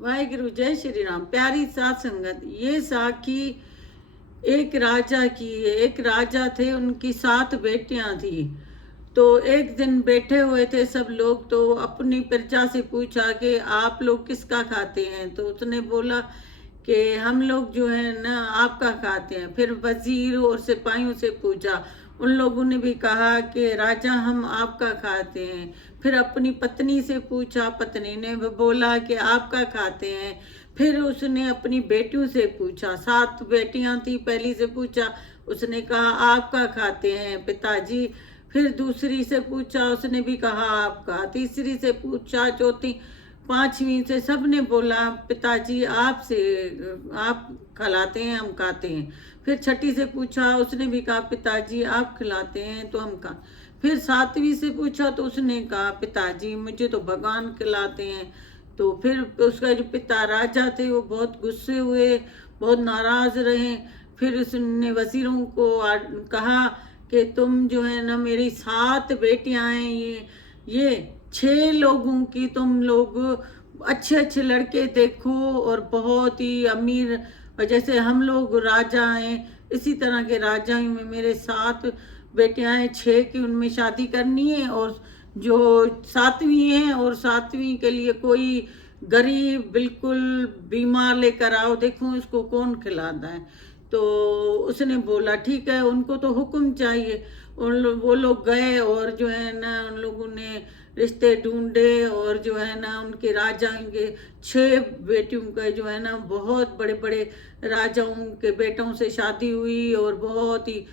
वाहिगुरु जय श्री राम। प्यारी सात संगत, ये साखी एक राजा की है। एक राजा थे, उनकी 7 बेटियां थी। तो एक दिन बैठे हुए थे सब लोग, तो अपनी प्रजा से पूछा कि आप लोग किसका खाते हैं। तो उसने बोला कि हम लोग जो है ना आपका खाते हैं। फिर वजीर और सिपाहियों से पूछा, उन लोगों ने भी कहा कि राजा हम आपका खाते हैं। फिर अपनी पत्नी से पूछा, पत्नी ने भी बोला कि आपका खाते हैं। फिर उसने अपनी बेटियों से पूछा, 7 बेटियां थी, पहली से पूछा, उसने कहा आपका खाते हैं पिताजी। फिर दूसरी से पूछा, उसने भी कहा आपका। तीसरी से पूछा, चौथी, पांचवी से सबने बोला पिताजी आपसे, आप खिलाते हैं हम खाते हैं। फिर छठी से पूछा, उसने भी कहा पिताजी आप खिलाते हैं तो हम खा। फिर 7वीं से पूछा तो उसने कहा पिताजी मुझे तो भगवान खिलाते हैं। तो फिर उसका जो पिता राजा थे वो बहुत गुस्से हुए, बहुत नाराज रहे। फिर उसने वजीरों को कहा कि तुम जो है ना, मेरी 7 बेटियां हैं, ये 6 लोगों की तुम लोग अच्छे अच्छे लड़के देखो और बहुत ही अमीर, और जैसे हम लोग राजा हैं इसी तरह के राजा में मेरे 7 बेटियां हैं, 6 की उनमें शादी करनी है। और जो 7वीं है, और 7वीं के लिए कोई गरीब बिल्कुल बीमार लेकर आओ, देखो इसको कौन खिलाता है। तो उसने बोला ठीक है, उनको तो हुक्म चाहिए। वो लोग गए और जो है ना उन लोगों ने रिश्ते ढूंढे, और जो है ना उनके राजा के 6 बेटियों का जो है ना बहुत बड़े बड़े राजाओं के बेटों से शादी हुई, और बहुत ही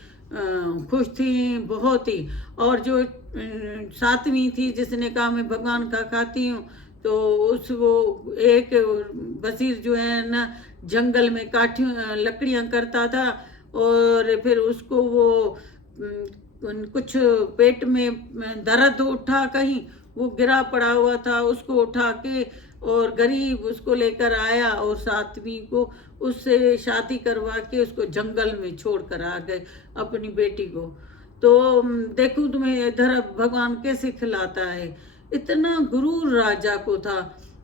खुश थी, बहुत ही। और जो 7वीं थी जिसने कहा मैं भगवान का खाती हूँ, तो उस वो एक वजीर जो है ना जंगल में काठियों लकड़ियां करता था, और फिर उसको वो कुछ पेट में दर्द उठा, कहीं वो गिरा पड़ा हुआ था, उसको उठा के और गरीब उसको लेकर आया, और 7वीं को उससे शादी करवा के उसको जंगल में छोड़ कर आ गए अपनी बेटी को। तो देखो तुम्हें इधर भगवान कैसे खिलाता है। इतना गुरूर राजा को था।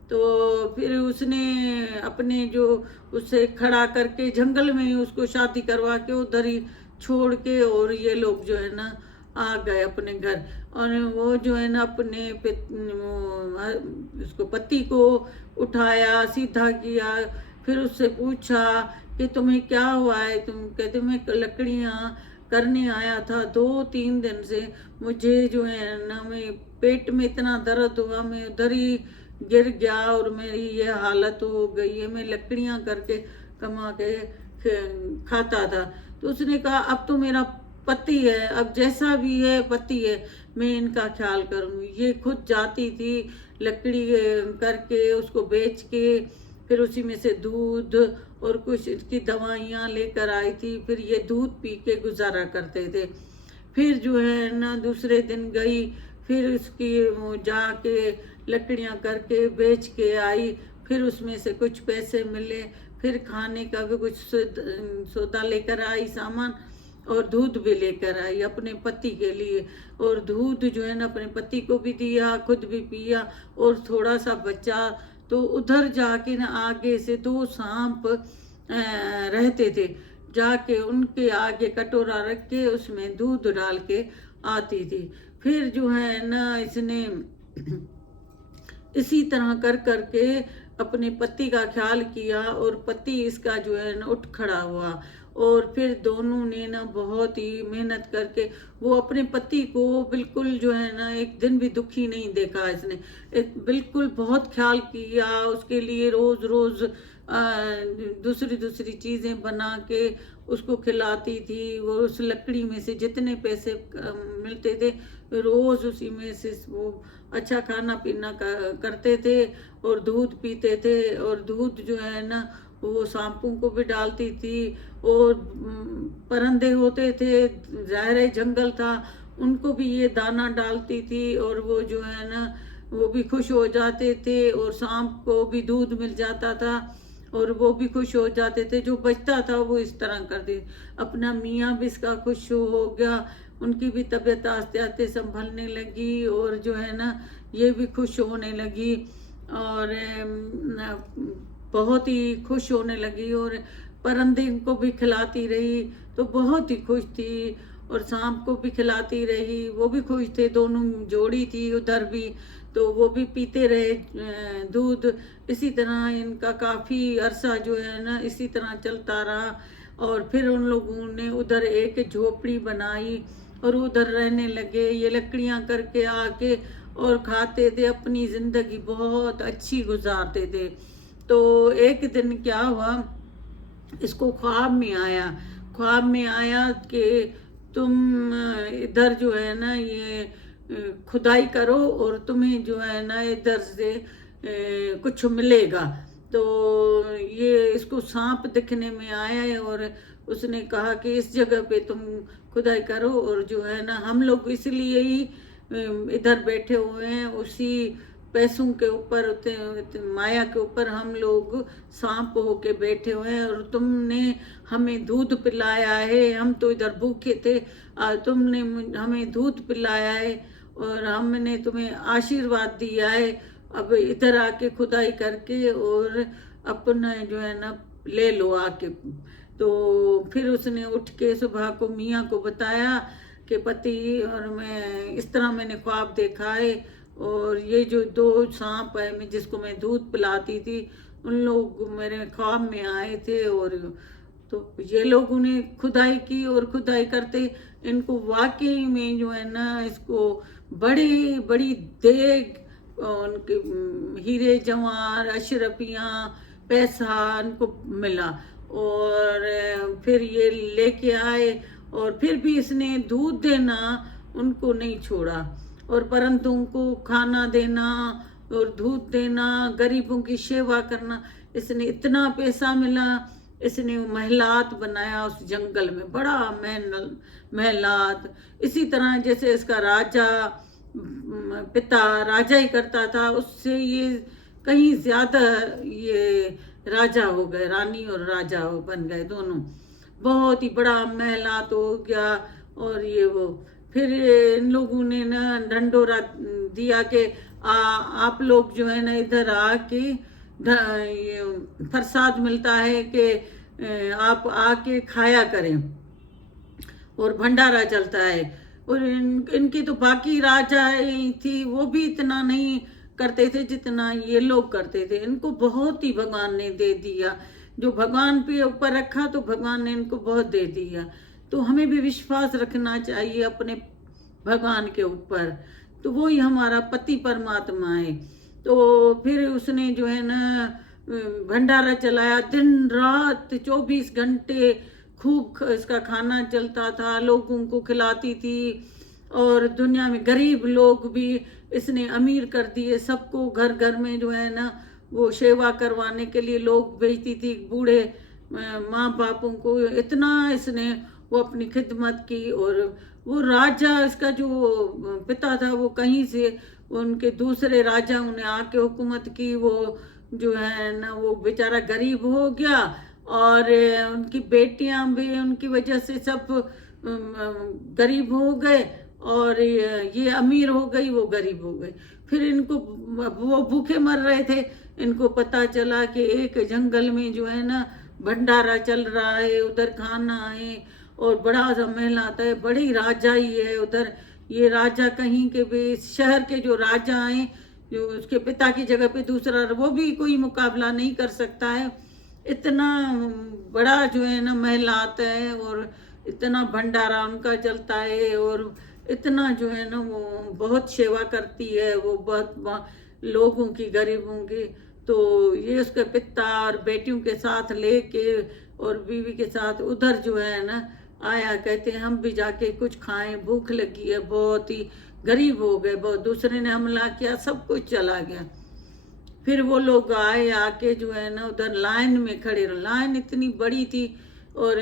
तो फिर उसने अपने जो उसे खड़ा करके जंगल में ही उसको शादी करवा के उधर ही छोड़ के, और ये लोग जो है ना आ गए अपने घर। और वो जो है ना अपने उसको पति को उठाया, सीधा किया। फिर उससे पूछा कि तुम्हें क्या हुआ है। तुम कहते मैं लकड़ियाँ करने आया था, 2-3 दिन से मुझे जो है ना मैं पेट में इतना दर्द हुआ, मैं उधर ही गिर गया और मेरी ये हालत हो गई है। मैं लकड़ियाँ करके कमा के खाता था। तो उसने कहा अब तो मेरा पति है, अब जैसा भी है पति है, मैं इनका ख्याल करूँगी। ये खुद जाती थी लकड़ी करके उसको बेच के, फिर उसी में से दूध और कुछ इसकी दवाइयाँ लेकर आई थी। फिर ये दूध पी के गुजारा करते थे। फिर जो है ना दूसरे दिन गई, फिर उसकी वो जाके लकड़ियाँ करके बेच के आई। फिर उसमें से कुछ पैसे मिले, फिर खाने का भी कुछ सौदा लेकर आई, सामान, और दूध भी लेकर आई अपने पति के लिए। और दूध जो है ना अपने पति को भी दिया, खुद भी पिया, और थोड़ा सा बचा। तो उधर जाके ना आगे से 2 सांप रहते थे, जाके उनके आगे कटोरा रख के उसमें दूध डाल के आती थी। फिर जो है ना इसने इसी तरह कर करके अपने पति का ख्याल किया, और पति इसका जो है ना उठ खड़ा हुआ। और फिर दोनों ने ना बहुत ही मेहनत करके वो अपने पति को बिल्कुल जो है ना एक दिन भी दुखी नहीं देखा इसने। बिल्कुल बहुत ख्याल किया उसके लिए, रोज रोज दूसरी दूसरी चीजें बना के उसको खिलाती थी। वो उस लकड़ी में से जितने पैसे मिलते थे, रोज उसी में से वो अच्छा खाना पीना करते थे, और दूध पीते थे। और दूध जो है ना वो सांपों को भी डालती थी। और परिंदे होते थे, ज़ाहिर जंगल था, उनको भी ये दाना डालती थी, और वो जो है ना वो भी खुश हो जाते थे, और सांप को भी दूध मिल जाता था, और वो भी खुश हो जाते थे। जो बचता था वो इस तरह करते। अपना मियाँ भी इसका खुश हो गया, उनकी भी तबीयत आस्ते आस्ते संभलने लगी, और जो है ना ये भी खुश होने लगी। और बहुत ही खुश होने लगी और परिंदे को भी खिलाती रही तो बहुत ही खुश थी, और सांप को भी खिलाती रही, वो भी खुश थे। दोनों जोड़ी थी उधर भी, तो वो भी पीते रहे दूध। इसी तरह इनका काफ़ी अरसा जो है ना इसी तरह चलता रहा। और फिर उन लोगों ने उधर एक झोपड़ी बनाई और उधर रहने लगे। ये लकड़ियां करके आके और खाते थे, अपनी ज़िंदगी बहुत अच्छी गुजारते थे। तो एक दिन क्या हुआ, इसको ख्वाब में आया। ख्वाब में आया कि तुम इधर जो है ना ये खुदाई करो और तुम्हें जो है ना इधर से कुछ मिलेगा। तो ये इसको सांप दिखने में आया है और उसने कहा कि इस जगह पे तुम खुदाई करो, और जो है ना हम लोग इसलिए ही इधर बैठे हुए हैं, उसी पैसों के ऊपर, माया के ऊपर हम लोग सांप होके बैठे हुए हैं। और तुमने हमें दूध पिलाया है, हम तो इधर भूखे थे, तुमने हमें दूध पिलाया है और हमने तुम्हें आशीर्वाद दिया है। अब इधर आके खुदाई करके और अपना जो है ना ले लो आके। तो फिर उसने उठ के सुबह को मियाँ को बताया कि पति और मैं इस तरह मैंने ख्वाब देखा है, और ये जो दो सांप है मैं जिसको मैं दूध पिलाती थी, उन लोग मेरे ख्वाब में आए थे। और तो ये लोगों ने खुदाई की और खुदाई करते इनको वाकई में जो है ना इसको बड़ी बड़ी देग, उनके हीरे जवाहर अशरफियाँ पैसा इनको मिला। और फिर ये लेके आए, और फिर भी इसने दूध देना उनको नहीं छोड़ा, और परंतु उनको खाना देना और दूध देना, गरीबों की सेवा करना। इसने इतना पैसा मिला, इसने महलात बनाया उस जंगल में, बड़ा महलात। इसी तरह जैसे इसका राजा पिता राजा ही करता था, उससे ये कहीं ज्यादा ये राजा हो गए, रानी और राजा बन गए दोनों। बहुत ही बड़ा महलात हो गया। और ये वो फिर इन लोगों ने ना ढंडोरा दिया कि आप लोग जो है ना इधर आके ये प्रसाद मिलता है कि आप आके खाया करें, और भंडारा चलता है। और इनकी तो बाकी राजा थी वो भी इतना नहीं करते थे जितना ये लोग करते थे। इनको बहुत ही भगवान ने दे दिया, जो भगवान पे ऊपर रखा तो भगवान ने इनको बहुत दे दिया। तो हमें भी विश्वास रखना चाहिए अपने भगवान के ऊपर, तो वो ही हमारा पति परमात्मा है। तो फिर उसने जो है ना भंडारा चलाया, दिन रात 24 घंटे खूब इसका खाना चलता था, लोगों को खिलाती थी। और दुनिया में गरीब लोग भी इसने अमीर कर दिए, सबको घर घर में जो है ना वो सेवा करवाने के लिए लोग भेजती थी, बूढ़े माँ बापों को। इतना इसने वो अपनी खिदमत की। और वो राजा इसका जो पिता था वो कहीं से उनके दूसरे राजाओं ने आके हुकूमत की, वो जो है ना वो बेचारा गरीब हो गया। और उनकी बेटियां भी उनकी वजह से सब गरीब हो गए, और ये अमीर हो गई वो गरीब हो गई। फिर इनको वो भूखे मर रहे थे, इनको पता चला कि एक जंगल में जो है ना भंडारा चल रहा है, उधर खाना है और बड़ा सा महल आता है, बड़ी राजा ही है उधर। ये राजा कहीं के भी शहर के जो राजा हैं, जो उसके पिता की जगह पे दूसरा, वो भी कोई मुकाबला नहीं कर सकता है। इतना बड़ा जो है ना महल आता है और इतना भंडारा उनका चलता है, और इतना जो है ना वो बहुत सेवा करती है वो बहुत लोगों की, गरीबों की। तो ये उसके पिता और बेटियों के साथ लेके और बीवी के साथ उधर जो है ना आया, कहते हैं हम भी जाके कुछ खाएं, भूख लगी है, बहुत ही गरीब हो गए बहुत। दूसरे ने हमला किया, सब कुछ चला गया। फिर वो लोग आए, आके जो है ना उधर लाइन में खड़े रहे। लाइन इतनी बड़ी थी और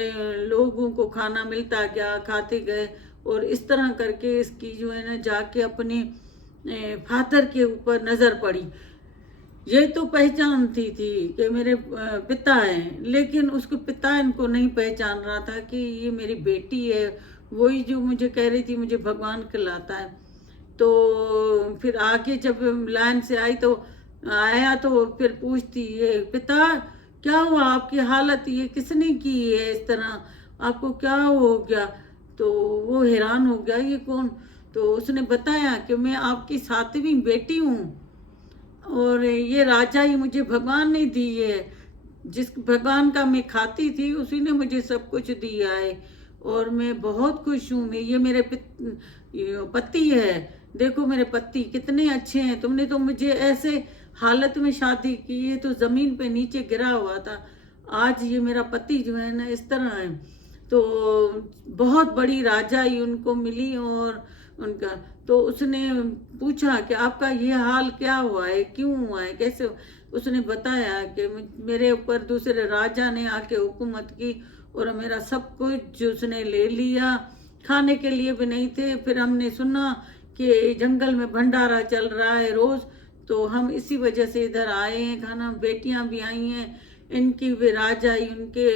लोगों को खाना मिलता गया, खाते गए। और इस तरह करके इसकी जो है ना जाके अपने फादर के ऊपर नजर पड़ी। ये तो पहचानती थी कि मेरे पिता हैं, लेकिन उसके पिता इनको नहीं पहचान रहा था कि ये मेरी बेटी है, वही जो मुझे कह रही थी मुझे भगवान खिलाता है। तो फिर आगे जब लाइन से आई तो आया तो फिर पूछती है, पिता क्या हुआ, आपकी हालत ये किसने की है इस तरह, आपको क्या हो गया? तो वो हैरान हो गया, ये कौन? तो उसने बताया कि मैं आपकी 7वीं बेटी हूँ और ये राजा ही मुझे भगवान ने दी है। जिस भगवान का मैं खाती थी उसी ने मुझे सब कुछ दिया है और मैं बहुत खुश हूँ। मैं ये मेरे पति है, देखो मेरे पति कितने अच्छे हैं। तुमने तो मुझे ऐसे हालत में शादी की है तो जमीन पे नीचे गिरा हुआ था, आज ये मेरा पति जो है ना इस तरह है। तो बहुत बड़ी राजाई उनको मिली और उनका तो उसने पूछा कि आपका ये हाल क्या हुआ है, क्यों हुआ है, कैसे हुआ? उसने बताया कि मेरे ऊपर दूसरे राजा ने आके हुकूमत की और मेरा सब कुछ उसने ले लिया, खाने के लिए भी नहीं थे। फिर हमने सुना कि जंगल में भंडारा चल रहा है रोज, तो हम इसी वजह से इधर आए हैं खाना। बेटियां भी आई हैं, इनकी भी राजाई, उनके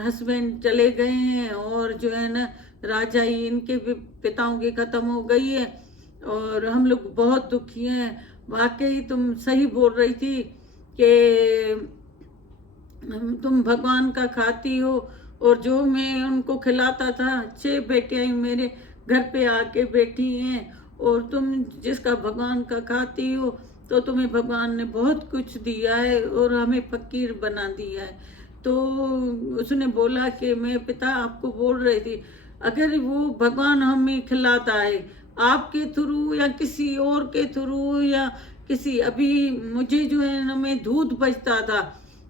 हस्बैंड चले गए हैं और जो है ना राजाई इनके भी पिताओं की खत्म हो गई है और हम लोग बहुत दुखी हैं। वाकई तुम सही बोल रही थी कि तुम भगवान का खाती हो और जो मैं उनको खिलाता था, 6 बेटियां मेरे घर पे आके बैठी हैं और तुम जिसका भगवान का खाती हो तो तुम्हें भगवान ने बहुत कुछ दिया है और हमें फकीर बना दिया है। तो उसने बोला कि मैं पिता आपको बोल रही थी, अगर वो भगवान हमें खिलाता है आपके थ्रू या किसी और के थ्रू या किसी, अभी मुझे जो है ना मैं दूध बचता था,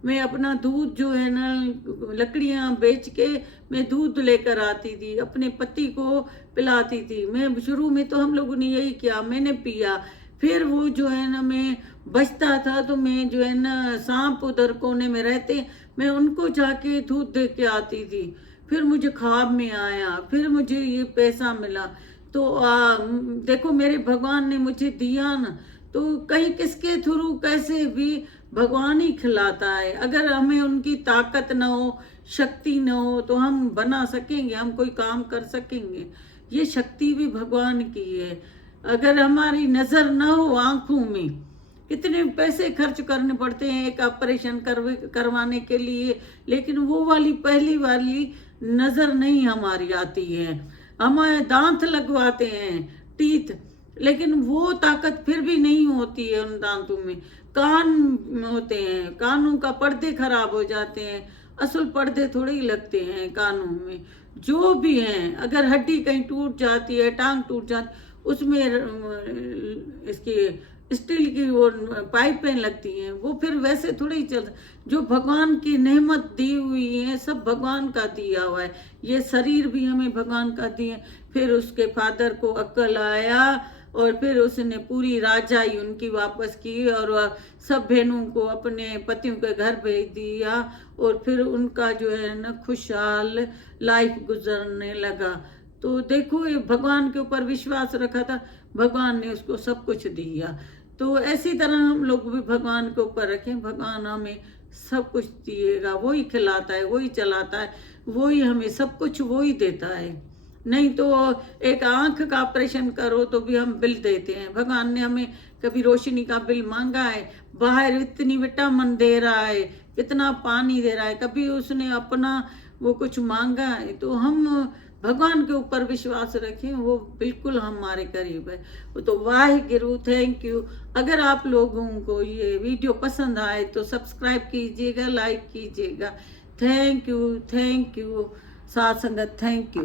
मैं अपना दूध जो है ना लकड़ियां बेच के मैं दूध लेकर आती थी, अपने पति को पिलाती थी। मैं शुरू में तो हम लोगों ने यही किया, मैंने पिया। फिर वो जो है ना मैं बचता था तो मैं जो है ना सांप उधर कोने में रहते, मैं उनको जाके दूध दे के आती थी। फिर मुझे ख्वाब में आया, फिर मुझे ये पैसा मिला। तो देखो मेरे भगवान ने मुझे दिया ना, तो कहीं किसके थ्रू कैसे भी भगवान ही खिलाता है। अगर हमें उनकी ताकत ना हो, शक्ति ना हो तो हम बना सकेंगे, हम कोई काम कर सकेंगे? ये शक्ति भी भगवान की है। अगर हमारी नजर ना हो आंखों में, कितने पैसे खर्च करने पड़ते हैं एक ऑपरेशन करवाने के लिए, लेकिन वो वाली पहली वाली नजर नहीं हमारी आती है। हमारे दांत लगवाते हैं, टीथ, लेकिन वो ताकत फिर भी नहीं होती है उन दांतों में। कान होते हैं, कानों का पर्दे खराब हो जाते हैं, असल पर्दे थोड़े ही लगते हैं कानों में। जो भी हैं, अगर हड्डी कहीं टूट जाती है, टांग टूट जाती, उसमें इसकी स्टील की वो पाइपें लगती हैं, वो फिर वैसे थोड़ी ही चलता। जो भगवान की नेमत दी हुई है सब भगवान का दिया हुआ है। ये शरीर भी हमें भगवान का दिए। फिर उसके फादर को अक्ल आया और फिर उसने पूरी राजाई उनकी वापस की और सब बहनों को अपने पतियों के घर भेज दिया और फिर उनका जो है ना खुशहाल लाइफ गुजरने लगा। तो देखो ये भगवान के ऊपर विश्वास रखा था, भगवान ने उसको सब कुछ दिया। तो ऐसी तरह हम लोग भी भगवान के ऊपर रखें, भगवान हमें सब कुछ दिएगा। वही खिलाता है, वही चलाता है, वही हमें सब कुछ वही देता है। नहीं तो एक आंख का ऑपरेशन करो तो भी हम बिल देते हैं। भगवान ने हमें कभी रोशनी का बिल मांगा है? बाहर इतनी विटामिन दे रहा है, इतना पानी दे रहा है, कभी उसने अपना वो कुछ मांगा है? तो हम भगवान के ऊपर विश्वास रखें, वो बिल्कुल हमारे करीब है। तो वाहिगुरु, थैंक यू। अगर आप लोगों को ये वीडियो पसंद आए तो सब्सक्राइब कीजिएगा, लाइक कीजिएगा। थैंक यू, थैंक यू साथ संगत, थैंक यू।